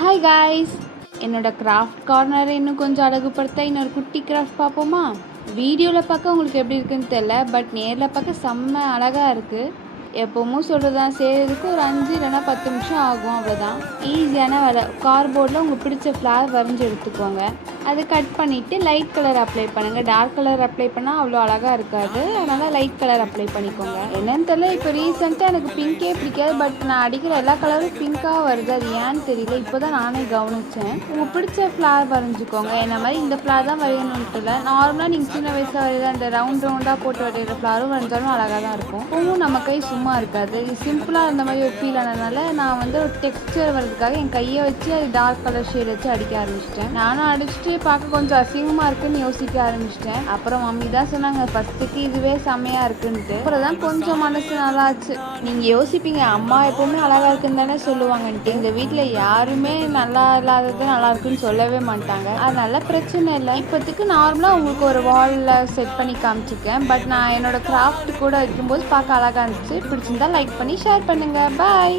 Hi guys, என்னோட craft corner இன்னும் கொஞ்சம் அழகுபடுத்த இன்னொரு குட்டி கிராஃப்ட் பார்ப்போமா? வீடியோவில் பார்க்க உங்களுக்கு எப்படி இருக்குன்னு தெரியல, பட் நேரில் பார்க்க செம்ம அழகாக இருக்குது. எப்போவும் சொல்கிறதான், செய்கிறதுக்கு ஒரு 5 இல்லைனா 10 நிமிஷம் ஆகும், அவ்வளோதான். ஈஸியான வேலை. கார்ட்போர்டில் உங்களுக்கு பிடிச்ச ஃப்ளவர் வரைஞ்சி எடுத்துக்கோங்க. அதை கட் பண்ணிவிட்டு லைட் கலர் அப்ளை பண்ணுங்கள். டார்க் கலர் அப்ளை பண்ணால் அவ்வளோ அழகாக இருக்காது, அதனால் லைட் கலர் அப்ளை பண்ணிக்கோங்க. என்னன்னு தெரியல, இப்போ ரீசெண்டாக எனக்கு பிங்கே பிடிக்காது, பட் நான் அடிக்கிற எல்லா கலரும் பிங்காக வருது. அது ஏன்னு தெரியல, இப்போ தான் நானே கவனித்தேன். உங்களுக்கு பிடிச்ச ஃப்ளவர் வரைஞ்சிக்கோங்க. என்ன மாதிரி இந்த ஃப்ளவர் தான் வரையணுன்ட்டு இல்லை, நார்மலாக நீங்கள் சின்ன வயசில் வரைகிற அந்த ரவுண்டாக போட்டு வரைகிற ஃப்ளவரும் வரைஞ்சாலும் அழகாக தான் இருக்கும். பூவும் நம்ம கை சும்மா இருக்காது. இது சிம்பிளாக இருந்த மாதிரி ஒரு ஃபீல் ஆனதுனால நான் ஒரு டெக்ஸ்டர் வர்றதுக்காக என் கையை வச்சு அது டார்க் கலர் ஷேட் வச்சு அடிக்க ஆரம்பிச்சிட்டேன். நானும் அடிச்சுட்டு பார்க்க கொஞ்சம் அசிங்கமாக இருக்குன்னு யோசிக்க ஆரம்பிச்சிட்டேன். அப்புறம் மம்மி தான் சொன்னாங்க, ஃபர்ஸ்ட்டுக்கு இதுவே செம்மையாக இருக்குன்ட்டு. அப்புறம் தான் கொஞ்சம் மனசு நல்லாச்சு. நீங்கள் யோசிப்பீங்க, அம்மா எப்போவுமே அழகாக இருக்குன்னு தானே சொல்லுவாங்கன்ட்டு. இந்த வீட்டில் யாருமே நல்லா இல்லாதது நல்லா இருக்குன்னு சொல்லவே மாட்டாங்க. அதனால பிரச்சனை இல்லை. இப்போத்துக்கு நார்மலாக உங்களுக்கு ஒரு வாலில் செட் பண்ணி காமிச்சிருக்கேன். பட் நான் என்னோட கிராஃப்ட் கூட வைக்கும்போது பார்க்க அழகாக இருந்துச்சு. பிடிச்சிருந்தா லைக் பண்ணி ஷேர் பண்ணுங்கள். பாய்.